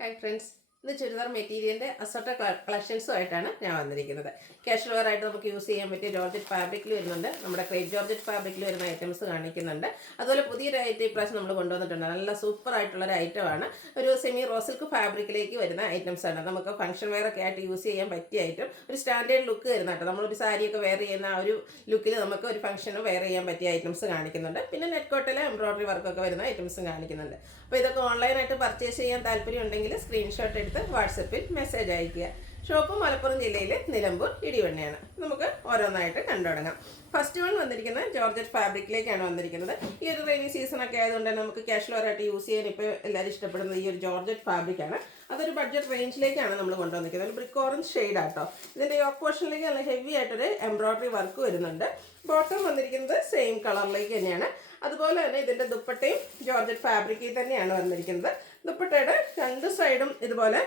Hi friends, ഇത് ചുരിദാർ മെറ്റീരിയലിൻ്റെ assorted കളക്ഷൻസുമായിട്ടാണ് ഞാൻ വന്നിരിക്കുന്നത്. കാഷ്വൽ വെയർ ആയിട്ട് നമുക്ക് യൂസ് ചെയ്യാൻ പറ്റിയ ജോർജറ്റ് ഫാബ്രിക്കിൽ വരുന്നുണ്ട്, നമ്മുടെ ക്രേപ്പ് ജോർജറ്റ് ഫാബ്രിക്കിൽ വരുന്ന ഐറ്റംസ് കാണിക്കുന്നുണ്ട്. അതുപോലെ പുതിയൊരു ഐറ്റം ഇപ്രാവശ്യം നമ്മൾ കൊണ്ടുവന്നിട്ടുണ്ട്. നല്ല സൂപ്പർ ആയിട്ടുള്ളൊരു ഐറ്റമാണ്. ഒരു സെമി റോസിൽക്ക് ഫാബ്രിക്കിലേക്ക് വരുന്ന ഐറ്റംസ് ആണ്. നമുക്ക് ഫംഗ്ഷൻ വെയർ ഒക്കെ ആയിട്ട് യൂസ് ചെയ്യാൻ പറ്റിയ ഐറ്റം, ഒരു സ്റ്റാൻഡേർഡ് ലുക്ക് വരുന്ന കേട്ടോ. നമ്മളൊരു സാരിയൊക്കെ വെയർ ചെയ്യുന്ന ആ ഒരു ലുക്കിൽ നമുക്ക് ഒരു ഫംഗ്ഷന് വെയർ ചെയ്യാൻ പറ്റിയ ഐറ്റംസ് കാണിക്കുന്നുണ്ട്. പിന്നെ നെറ്റ് കോട്ടിലെ എംബ്രോയിഡറി വർക്കൊക്കെ വരുന്ന ഐറ്റംസും കാണിക്കുന്നുണ്ട്. അപ്പോൾ ഇതൊക്കെ ഓൺലൈനായിട്ട് പർച്ചേസ് ചെയ്യാൻ താല്പര്യം ഉണ്ടെങ്കിൽ സ്ക്രീൻഷോട്ട് എടുത്ത് വാട്സപ്പിൽ മെസ്സേജ് അയയ്ക്കുക. ഷോപ്പ് മലപ്പുറം ജില്ലയിലെ നിലമ്പൂർ ഇടിവണ്ണയാണ്. നമുക്ക് ഓരോന്നായിട്ട് കണ്ടു തുടങ്ങാം. ഫസ്റ്റ് വൺ വന്നിരിക്കുന്നത് ജോർജറ്റ് ഫാബ്രിക്കിലേക്കാണ് വന്നിരിക്കുന്നത്. ഈ ഒരു റെയിനി സീസണൊക്കെ ആയതുകൊണ്ട് തന്നെ നമുക്ക് കാഷ്വൽ വെയറായിട്ട് യൂസ് ചെയ്യാൻ ഇപ്പോൾ എല്ലാവരും ഇഷ്ടപ്പെടുന്നത് ഈ ഒരു ജോർജറ്റ് ഫാബ്രിക്കാണ്. അതൊരു ബഡ്ജറ്റ് റേഞ്ചിലേക്കാണ് നമ്മൾ കൊണ്ടുവന്നിരിക്കുന്നത്. ഒരു ബ്രിക്ക് ഓറഞ്ച് ഷെയ്ഡ് ആട്ടോ. ഇതിൻ്റെ യോക്ക് പോർഷനിലേക്ക് നല്ല ഹെവി ആയിട്ടൊരു എംബ്രോയിഡറി വർക്ക് വരുന്നുണ്ട്. ബോട്ടം വന്നിരിക്കുന്നത് സെയിം കളറിലേക്ക് തന്നെയാണ്. അതുപോലെ തന്നെ ഇതിൻ്റെ ദുപ്പട്ടയും ജോർജറ്റ് ഫാബ്രിക്കിൽ തന്നെയാണ് വന്നിരിക്കുന്നത്. ദുപ്പട്ടയുടെ രണ്ട് സൈഡും ഇതുപോലെ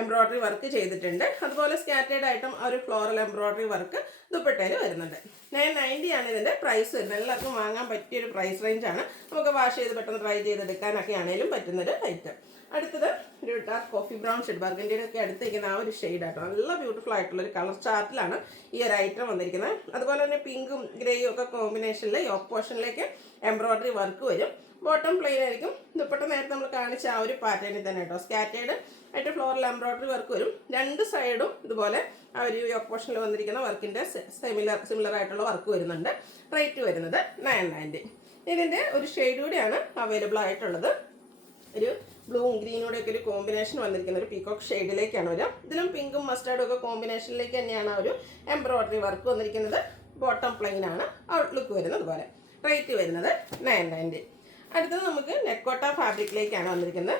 എംബ്രോയിഡറി വർക്ക് ചെയ്തിട്ടുണ്ട്. അതുപോലെ സ്കാറ്റേഡ് ആയിട്ടും ഒരു ഫ്ലോറൽ എംബ്രോയിഡറി വർക്ക് ദുപ്പട്ടയിൽ വരുന്നുണ്ട്. 990 ആണ് ഇതിൻ്റെ പ്രൈസ് വരുന്നത്. എല്ലാവർക്കും വാങ്ങാൻ പറ്റിയൊരു പ്രൈസ് റേഞ്ചാണ്. നമുക്ക് വാഷ് ചെയ്ത് പെട്ടെന്ന് ട്രൈ ചെയ്തെടുക്കാനൊക്കെ ആണെങ്കിലും പറ്റുന്നൊരു ഐറ്റം. അടുത്തത് ഒരു ഡാർക്ക് കോഫി ബ്രൗൺ ഷെയ്ഡ്, ബർഗൻഡിയൊക്കെ അടുത്തിരിക്കുന്ന ആ ഒരു ഷെയ്ഡാട്ടോ. നല്ല ബ്യൂട്ടിഫുൾ ആയിട്ടുള്ളൊരു കളർ ചാർട്ടിലാണ് ഈ ഒരു ഐറ്റം വന്നിരിക്കുന്നത്. അതുപോലെ തന്നെ പിങ്കും ഗ്രേയും ഒക്കെ കോമ്പിനേഷനിൽ യോക്ക് പോർഷനിലേക്ക് എംബ്രോയിഡറി വർക്ക് വരും. ബോട്ടം പ്ലെയിൻ ആയിരിക്കും. ദുപ്പട്ട നേരത്തെ നമ്മൾ കാണിച്ച ആ ഒരു പാറ്റേണിൽ തന്നെ കേട്ടോ. സ്കാറ്റേഡ് ആയിട്ട് ഫ്ലോറൽ എംബ്രോയിഡറി വർക്ക് വരും. രണ്ട് സൈഡും ഇതുപോലെ ആ ഒരു യോക്ക് പോർഷനിൽ വന്നിരിക്കുന്ന വർക്കിൻ്റെ സിമിലർ ആയിട്ടുള്ള വർക്ക് വരുന്നുണ്ട്. റേറ്റ് വരുന്നത് 990. ഇതിൻ്റെ ഒരു ഷെയ്ഡ് കൂടിയാണ് അവൈലബിൾ ആയിട്ടുള്ളത്. ഒരു ബ്ലൂവും ഗ്രീനൂടെ ഒക്കെ ഒരു കോമ്പിനേഷൻ വന്നിരിക്കുന്ന ഒരു പീകോക്ക് ഷെയ്ഡിലേക്കാണ് വരിക. ഇതിലും പിങ്കും മസ്റ്റാർഡും ഒക്കെ കോമ്പിനേഷനിലേക്ക് തന്നെയാണ് ആ ഒരു എംബ്രോയിഡറി വർക്ക് വന്നിരിക്കുന്നത്. ബോട്ടം പ്ലെയിൻ ആണ് ഔട്ട്ലുക്ക് വരുന്നത്. അതുപോലെ റേറ്റ് വരുന്നത് 990. അടുത്തത് നമുക്ക് നെറ്റ്കോട്ട ഫാബ്രിക്കിലേക്കാണ് വന്നിരിക്കുന്നത്.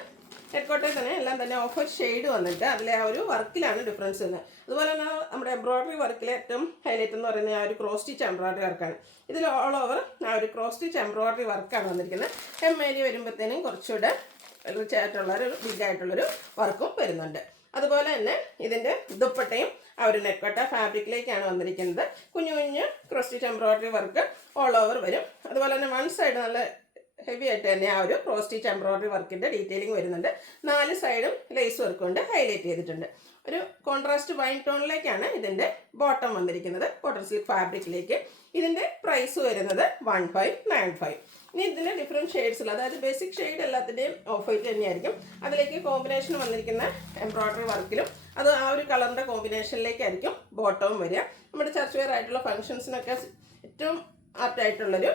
നെറ്റ്കോട്ടയിൽ തന്നെ എല്ലാം തന്നെ ഓഫ് ഷെയ്ഡ് വന്നിട്ട് അതിലെ ആ ഒരു വർക്കിലാണ് ഡിഫറൻസ് വരുന്നത്. അതുപോലെ തന്നെ നമ്മുടെ എംബ്രോയിഡറി വർക്കിലെ ഏറ്റവും ഹൈലൈറ്റ് എന്ന് പറയുന്നത് ആ ഒരു ക്രോസ് സ്റ്റിച്ച് എംബ്രോയിഡറി വർക്കാണ്. ഇതിൽ ഓൾ ഓവർ ആ ഒരു ക്രോസ് സ്റ്റിച്ച് എംബ്രോയിഡറി വർക്കാണ് വന്നിരിക്കുന്നത്. എംഎലി വരുമ്പോഴത്തേനും കുറച്ചുകൂടെ റിച്ച് ആയിട്ടുള്ളൊരു ബിഗ് ആയിട്ടുള്ളൊരു വർക്കും വരുന്നുണ്ട്. അതുപോലെ തന്നെ ഇതിൻ്റെ ദുപ്പട്ടയും ആ ഒരു നെറ്റ്കോട്ട ഫാബ്രിക്കിലേക്കാണ് വന്നിരിക്കുന്നത്. കുഞ്ഞു കുഞ്ഞ് cross stitch embroidery work all over വരും. അതുപോലെ തന്നെ വൺ സൈഡ് നല്ല ഹെവി ആയിട്ട് തന്നെ ആ ഒരു ക്രോസ് സ്റ്റിച്ച് എംബ്രോയിഡറി വർക്കിൻ്റെ ഡീറ്റെയിലിംഗ് വരുന്നുണ്ട്. 4 സൈഡും ലേസ് വർക്ക് കൊണ്ട് ഹൈലൈറ്റ് ചെയ്തിട്ടുണ്ട്. ഒരു കോൺട്രാസ്റ്റ് വൈൻ ടോണിലേക്കാണ് ഇതിൻ്റെ ബോട്ടം വന്നിരിക്കുന്നത്, കോട്ടൺ സിൽക്ക് ഫാബ്രിക്കിലേക്ക്. ഇതിൻ്റെ പ്രൈസ് വരുന്നത് 1595. ഇനി ഇതിൻ്റെ ഡിഫറെൻറ്റ് ഷെയ്ഡ്സിൽ, അതായത് ബേസിക് ഷെയ്ഡ് എല്ലാത്തിൻ്റെയും ഓഫ് വൈറ്റ് തന്നെയായിരിക്കും. അതിലേക്ക് കോമ്പിനേഷൻ വന്നിരിക്കുന്ന എംബ്രോയിഡറി വർക്കിലും അത് ആ ഒരു കളറിൻ്റെ കോമ്പിനേഷനിലേക്കായിരിക്കും ബോട്ടവും വരിക. നമ്മുടെ ചർച്ച് വെയർ ആയിട്ടുള്ള ഫംഗ്ഷൻസിനൊക്കെ ഏറ്റവും ആപ്റ്റായിട്ടുള്ളൊരു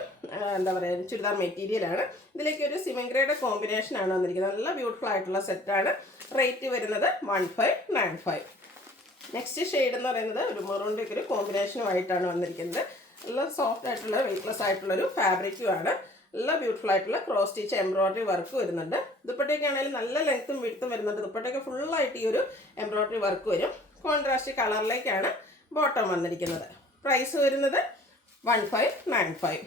എന്താ പറയുക ചുരിദാർ മെറ്റീരിയലാണ്. ഇതിലേക്ക് ഒരു സിമൻ കോമ്പിനേഷനാണ് വന്നിരിക്കുന്നത്. നല്ല ബ്യൂട്ടിഫുൾ ആയിട്ടുള്ള സെറ്റാണ്. റേറ്റ് വരുന്നത് 1595. നെക്സ്റ്റ് ഷെയ്ഡ് എന്ന് പറയുന്നത് ഒരു മെറൂണിൻ്റെ ഒരു കോമ്പിനേഷനുമായിട്ടാണ് വന്നിരിക്കുന്നത്. നല്ല സോഫ്റ്റ് ആയിട്ടുള്ള വെയ്റ്റ്ലെസ് ആയിട്ടുള്ളൊരു ഫാബ്രിക്കുമാണ്. നല്ല ബ്യൂട്ടിഫുൾ ആയിട്ടുള്ള ക്രോസ് സ്റ്റിച്ച് എംബ്രോയിഡറി വർക്ക് വരുന്നുണ്ട്. ദുപ്പട്ടയൊക്കെ ആണെങ്കിലും നല്ല ലെങ്ത്തും വിഡ്ത്തും വരുന്നുണ്ട്. ദുപ്പട്ടയൊക്കെ ഫുള്ളായിട്ട് ഈ ഒരു എംബ്രോയിഡറി വർക്ക് വരും. കോൺട്രാസ്റ്റ് കളറിലേക്കാണ് ബോട്ടം വന്നിരിക്കുന്നത്. പ്രൈസ് വരുന്നത് 1595.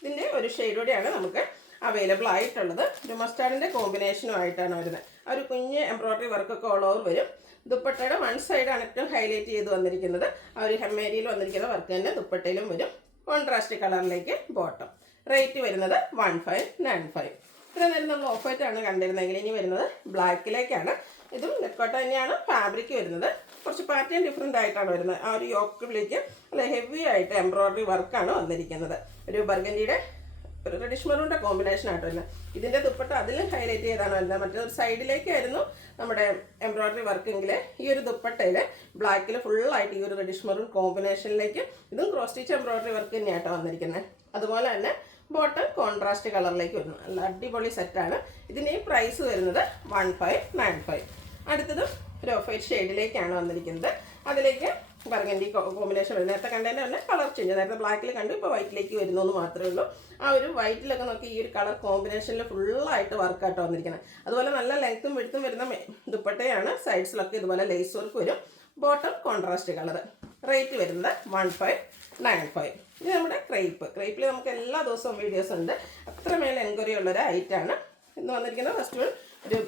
ഇതിൻ്റെ ഒരു ഷെയ്ഡ് കൂടിയാണ് നമുക്ക് അവൈലബിൾ ആയിട്ടുള്ളത്. ഒരു മസ്റ്റാർഡിൻ്റെ കോമ്പിനേഷനുമായിട്ടാണ് വരുന്നത്. ആ ഒരു കുഞ്ഞ് എംബ്രോയിഡറി വർക്കൊക്കെ ഓൾ ഓവർ വരും. ദുപ്പട്ടയുടെ വൺ സൈഡാണ് ഏറ്റവും ഹൈലൈറ്റ് ചെയ്ത് വന്നിരിക്കുന്നത്. ആ ഒരു ഹെമ്മേരിയിൽ വന്നിരിക്കുന്ന വർക്ക് തന്നെ ദുപ്പട്ടയിലും വരും. Contrast കളറിലേക്ക് bottom. റേറ്റ് വരുന്നത് 1595. ഇത്ര നേരം നമ്മൾ ഓഫ് വൈറ്റാണ് കണ്ടിരുന്നെങ്കിൽ ഇനി വരുന്നത് ബ്ലാക്കിലേക്കാണ്. ഇതും നെറ്റ്കോട്ട തന്നെയാണ് ഫാബ്രിക് വരുന്നത്. കുറച്ച് പാറ്റേൺ ഡിഫറെൻ്റ് ആയിട്ടാണ് വരുന്നത്. ആ ഒരു യോക്കിലേക്ക് അല്ല ഹെവി ആയിട്ട് എംബ്രോയിഡറി വർക്കാണ് വന്നിരിക്കുന്നത്. ഒരു ബർഗൻഡിയുടെ ഒരു റെഡിഷ് മെറൂണിൻ്റെ കോമ്പിനേഷൻ ആയിട്ട് വരുന്നത്. ഇതിൻ്റെ ദുപ്പട്ട അതിലും ഹൈലൈറ്റ് ചെയ്താണ് വരുന്നത്. മറ്റൊരു സൈഡിലേക്കായിരുന്നു നമ്മുടെ എംബ്രോയിഡറി വർക്കെങ്കിൽ ഈ ഒരു ദുപ്പട്ടയിൽ ബ്ലാക്കിൽ ഫുള്ളായിട്ട് ഈ ഒരു റെഡിഷ് മെറൂൺ കോമ്പിനേഷനിലേക്ക് ഇതും ക്രോസ് സ്റ്റിച്ച് എംബ്രോയിഡറി വർക്ക് തന്നെയായിട്ടാണ് വന്നിരിക്കുന്നത്. അതുപോലെ തന്നെ ബോട്ടം കോൺട്രാസ്റ്റ് കളറിലേക്ക് വരുന്നു. നല്ല അടിപൊളി സെറ്റാണ്. ഇതിൻ്റെ ഈ പ്രൈസ് വരുന്നത് 1595. അടുത്തതും ഒരു ഓഫ് വൈറ്റ് ഷെയ്ഡിലേക്കാണ് വന്നിരിക്കുന്നത്. അതിലേക്ക് ബർഗൻഡി കോമ്പിനേഷൻ വരുന്നത്. നേരത്തെ കണ്ടതിൻ്റെ തന്നെ കളർ ചേഞ്ച്. നേരത്തെ ബ്ലാക്കിൽ കണ്ടു, ഇപ്പോൾ വൈറ്റിലേക്ക് വരുന്നു എന്ന് മാത്രമേ ഉള്ളൂ. ആ ഒരു വൈറ്റിലൊക്കെ നോക്കി ഈ ഒരു കളർ കോമ്പിനേഷനിൽ ഫുള്ളായിട്ട് വർക്കായിട്ട് വന്നിരിക്കുന്നത്. അതുപോലെ നല്ല ലെങ്ത്തും വിഡ്ത്തും വരുന്ന ദുപ്പട്ടയാണ്. സൈഡ്സിലൊക്കെ ഇതുപോലെ ലേസ് വർക്ക് വരും. Bottom contrast colour. റേറ്റ് വരുന്നത് 1595. ഇത് നമ്മുടെ ക്രേപ്പിൽ നമുക്ക് എല്ലാ ദിവസവും വീഡിയോസ് ഉണ്ട്. അത്രമേൽ എൻക്വയറി ഉള്ളൊരു ഐറ്റമാണ് ഇന്ന് വന്നിരിക്കുന്നത്. ഫസ്റ്റ് ഒരു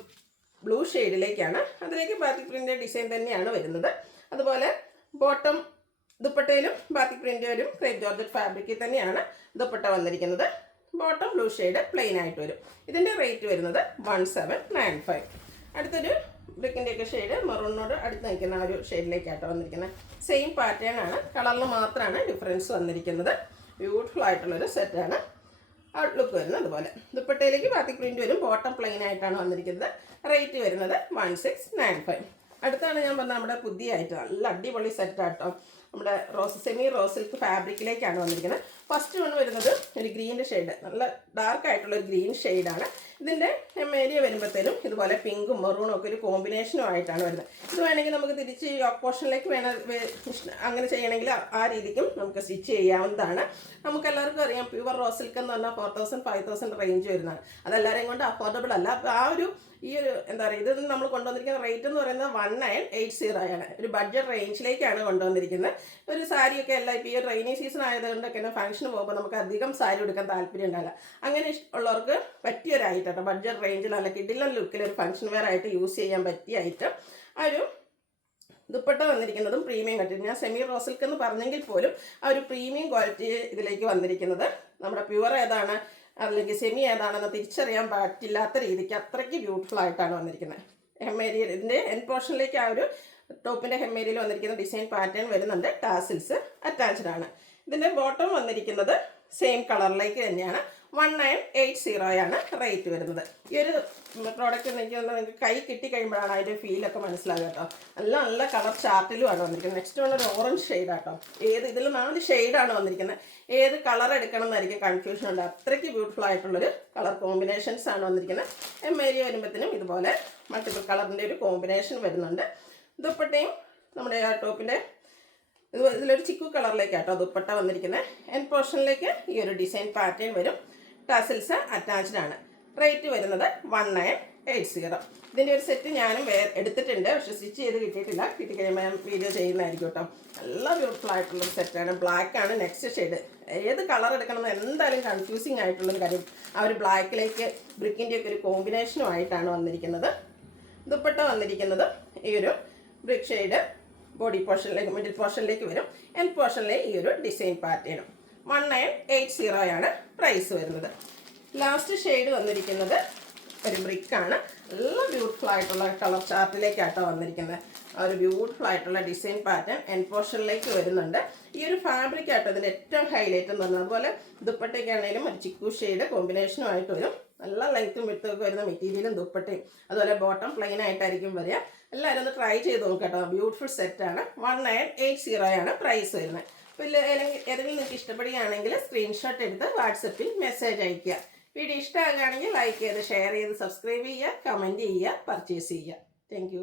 ബ്ലൂ ഷെയ്ഡിലേക്കാണ്. അതിലേക്ക് ബാത്തിക് പ്രിൻ്റ് ഡിസൈൻ തന്നെയാണ് വരുന്നത്. അതുപോലെ ബോട്ടം ദുപ്പട്ടയിലും ബാത്തിക് പ്രിൻ്റ് വരും. ക്രേപ്പ് ജോർജറ്റ് ഫാബ്രിക്കിൽ തന്നെയാണ് ദുപ്പട്ട വന്നിരിക്കുന്നത്. ബോട്ടം ബ്ലൂ ഷെയ്ഡ് പ്ലെയിൻ ആയിട്ട് വരും. ഇതിൻ്റെ റേറ്റ് വരുന്നത് 1795. അടുത്തൊരു ബ്രിക്കിൻ്റെയൊക്കെ ഷെയ്ഡ് മെറൂണിനോട് അടുത്ത് നിൽക്കുന്ന ആ ഒരു ഷെയ്ഡിലേക്കാട്ടോ വന്നിരിക്കുന്നത്. സെയിം പാറ്റേൺ ആണ്, കളറിൽ മാത്രമാണ് ഡിഫറൻസ് വന്നിരിക്കുന്നത്. ബ്യൂട്ടിഫുൾ ആയിട്ടുള്ളൊരു സെറ്റാണ്. ഔട്ട്ലുക്ക് വരുന്നത് അതുപോലെ. ദുപ്പട്ടയിലേക്ക് ബാത്തിക് പ്രിൻറ്റ് വരും. ബോട്ടം പ്ലെയിൻ ആയിട്ടാണ് വന്നിരിക്കുന്നത്. റേറ്റ് വരുന്നത് 1695. അടുത്താണ് ഞാൻ പറഞ്ഞത് നമ്മുടെ പുതിയതായിട്ട് നല്ല അടിപൊളി സെറ്റാട്ടോ. നമ്മുടെ സെമി റോസ് സിൽക്ക് ഫാബ്രിക്കിലേക്കാണ് വന്നിരിക്കുന്നത്. ഫസ്റ്റ് വൺ വരുന്നത് ഒരു ഗ്രീൻ്റെ ഷെയ്ഡ്, നല്ല ഡാർക്ക് ആയിട്ടുള്ളൊരു ഗ്രീൻ ഷെയ്ഡാണ്. ഇതിൻ്റെ ഏരിയ വരുമ്പോഴത്തേനും ഇതുപോലെ പിങ്കും മെറൂണും ഒക്കെ ഒരു കോമ്പിനേഷനും ആയിട്ടാണ് വരുന്നത്. ഇത് വേണമെങ്കിൽ നമുക്ക് തിരിച്ച് യോക്ക് പോർഷനിലേക്ക് അങ്ങനെ ചെയ്യണമെങ്കിൽ ആ രീതിക്കും നമുക്ക് സ്റ്റിച്ച് ചെയ്യാവുന്നതാണ്. നമുക്കെല്ലാവർക്കും അറിയാം പ്യുവർ റോസ് സിൽക്ക് എന്ന് പറഞ്ഞാൽ 4000 5000 റേഞ്ച് വരുന്നതാണ്. അതെല്ലാവരെയും കൊണ്ട് അഫോർഡബിൾ അല്ല. അപ്പോൾ ആ ഒരു ഈ ഒരു എന്താ പറയുക, ഇത് നമ്മൾ കൊണ്ടുവന്നിരിക്കുന്ന റേറ്റ് എന്ന് പറയുന്നത് 1980 ആണ്. ഒരു ബഡ്ജറ്റ് റേഞ്ചിലേക്കാണ് കൊണ്ടുവന്നിരിക്കുന്നത്. ഒരു സാരിയൊക്കെ എല്ലാം ഇപ്പോൾ ഈ റെയിനി സീസൺ ആയതുകൊണ്ടൊക്കെ ഫംഗ്ഷന് പോകുമ്പോൾ നമുക്ക് അധികം സാരി എടുക്കാൻ താല്പര്യം ഉണ്ടാവില്ല. അങ്ങനെ ഉള്ളവർക്ക് പറ്റിയൊരു ഐറ്റം, ബഡ്ജറ്റ് റേഞ്ചിൽ അല്ല കിഡിലൻ ലുക്കിൽ ഒരു ഫംഗ്ഷൻ വെയർ ആയിട്ട് യൂസ് ചെയ്യാൻ പറ്റിയ ഐറ്റം. ആ ഒരു ദുപ്പട്ട വന്നിരിക്കുന്നതും പ്രീമിയം ക്വാളിറ്റി. ഞാൻ സെമി റോസ് സിൽക്ക് എന്ന് പറഞ്ഞെങ്കിൽ പോലും ആ ഒരു പ്രീമിയം ക്വാളിറ്റി ഇതിലേക്ക് വന്നിരിക്കുന്നത്. നമ്മുടെ പ്യുവർ ഏതാണ് അല്ലെങ്കിൽ സെമി ഏതാണെന്ന് തിരിച്ചറിയാൻ പറ്റില്ലാത്ത രീതിക്ക് അത്രയ്ക്ക് ബ്യൂട്ടിഫുൾ ആയിട്ടാണ് വന്നിരിക്കുന്നത്. ഹെമ്മേരിയൽ ഇതിൻ്റെ എൻ പോർഷനിലേക്ക് ആ ഒരു ടോപ്പിൻ്റെ ഹെമ്മേരിയയിൽ വന്നിരിക്കുന്ന ഡിസൈൻ പാറ്റേൺ വരുന്നുണ്ട്. ടാസിൽസ് അറ്റാച്ച്ഡ് ആണ്. ഇതിൻ്റെ ബോട്ടം വന്നിരിക്കുന്നത് സെയിം കളറിലേക്ക് തന്നെയാണ്. 1980 റേറ്റ് വരുന്നത്. ഈ ഒരു പ്രോഡക്റ്റ് നിങ്ങൾക്ക് കൈ കിട്ടിക്കഴിയുമ്പോഴാണ് അതിൻ്റെ ഫീലൊക്കെ മനസ്സിലാകുക കേട്ടോ. നല്ല നല്ല കളർ ചാർട്ടിലുമാണ് വന്നിരിക്കുന്നത്. നെക്സ്റ്റ് വന്നൊരു ഓറഞ്ച് ഷെയ്ഡാട്ടോ. ഇതിൽ 4 ഷെയ്ഡാണ് വന്നിരിക്കുന്നത്. ഏത് കളർ എടുക്കണം എന്നായിരിക്കും കൺഫ്യൂഷൻ ഉണ്ട്. അത്രയ്ക്ക് ബ്യൂട്ടിഫുൾ ആയിട്ടുള്ളൊരു കളർ കോമ്പിനേഷൻസ് ആണ് വന്നിരിക്കുന്നത്. ഏരിയ വരുമ്പോഴത്തേനും ഇതുപോലെ മൾട്ടിപ്പിൾ കളറിൻ്റെ ഒരു കോമ്പിനേഷൻ വരുന്നുണ്ട്. ദുപ്പട്ടയും നമ്മുടെ ആ ടോപ്പിൻ്റെ ഇതിലൊരു ചിക്കു കളറിലേക്കാട്ടോ ദുപ്പട്ട വന്നിരിക്കുന്നത്. എൻ പോർഷനിലേക്ക് ഈ ഒരു ഡിസൈൻ പാറ്റേൺ വരും. ടാസിൽസ് അറ്റാച്ച്ഡ് ആണ്. റേറ്റ് വരുന്നത് 1980. ഇതിൻ്റെ ഒരു സെറ്റ് ഞാനും എടുത്തിട്ടുണ്ട്, പക്ഷെ സ്റ്റിച്ച് ചെയ്ത് കിട്ടിയിട്ടില്ല. കിട്ടിക്കഴിയുമ്പോൾ ഞാൻ വീഡിയോ ചെയ്യുന്നതായിരിക്കും കേട്ടോ. നല്ല ബ്യൂട്ടിഫുൾ ആയിട്ടുള്ളൊരു സെറ്റാണ്. ബ്ലാക്ക് ആണ് നെക്സ്റ്റ് ഷെയ്ഡ്. ഏത് കളർ എടുക്കണമെന്ന് എന്തായാലും കൺഫ്യൂസിങ് ആയിട്ടുള്ളൊരു കാര്യം. ആ ഒരു ബ്ലാക്കിലേക്ക് ബ്രിക്കിൻ്റെയൊക്കെ ഒരു കോമ്പിനേഷനും ആയിട്ടാണ് വന്നിരിക്കുന്നത്. ദുപ്പട്ട വന്നിരിക്കുന്നത് ഈ ഒരു ബ്രിക്ക് ഷെയ്ഡ് ബോഡി പോർഷനിലേക്ക് മിഡിൽ പോർഷനിലേക്ക് വരും. എൻ പോർഷനിലേക്ക് ഈ ഒരു ഡിസൈൻ പാറ്റേണും. 1980 പ്രൈസ് വരുന്നത്. ലാസ്റ്റ് ഷെയ്ഡ് വന്നിരിക്കുന്നത് ഒരു ബ്രിക്കാണ്. നല്ല ബ്യൂട്ടിഫുൾ ആയിട്ടുള്ള കളർ ചാർട്ടിലേക്കാട്ടോ വന്നിരിക്കുന്നത്. ആ ഒരു ബ്യൂട്ടിഫുൾ ആയിട്ടുള്ള ഡിസൈൻ പാറ്റേൺ എൻ പോർഷനിലേക്ക് വരുന്നുണ്ട്. ഈ ഒരു ഫാബ്രിക് ആട്ടോ ഇതിൻ്റെ ഏറ്റവും ഹൈലൈറ്റ് എന്ന് പറഞ്ഞാൽ. അതുപോലെ ദുപ്പട്ടയ്ക്കാണെങ്കിലും ഒരു ചിക്കു ഷെയ്ഡ് കോമ്പിനേഷനും ആയിട്ട് വരും. നല്ല ലെങ്ത്തും വിട്ടുമൊക്കെ വരുന്ന മെറ്റീരിയലും ദുപ്പട്ടയും. അതുപോലെ ബോട്ടം പ്ലെയിൻ ആയിട്ടായിരിക്കും വരിക. എല്ലാവരും ഒന്ന് ട്രൈ ചെയ്ത് നോക്കട്ടോ. ബ്യൂട്ടിഫുൾ സെറ്റാണ്. 1980 പ്രൈസ് വരുന്നത്. അപ്പോൾ ഏതെങ്കിലും നിങ്ങൾക്ക് ഇഷ്ടപ്പെടുകയാണെങ്കിൽ സ്ക്രീൻഷോട്ട് എടുത്ത് വാട്സപ്പിൽ മെസ്സേജ് അയയ്ക്കുക. വീഡിയോ ഇഷ്ടമാകുകയാണെങ്കിൽ ലൈക്ക് ചെയ്ത് ഷെയർ ചെയ്ത് സബ്സ്ക്രൈബ് ചെയ്യുക, കമൻറ്റ് ചെയ്യുക, പർച്ചേസ് ചെയ്യുക. താങ്ക്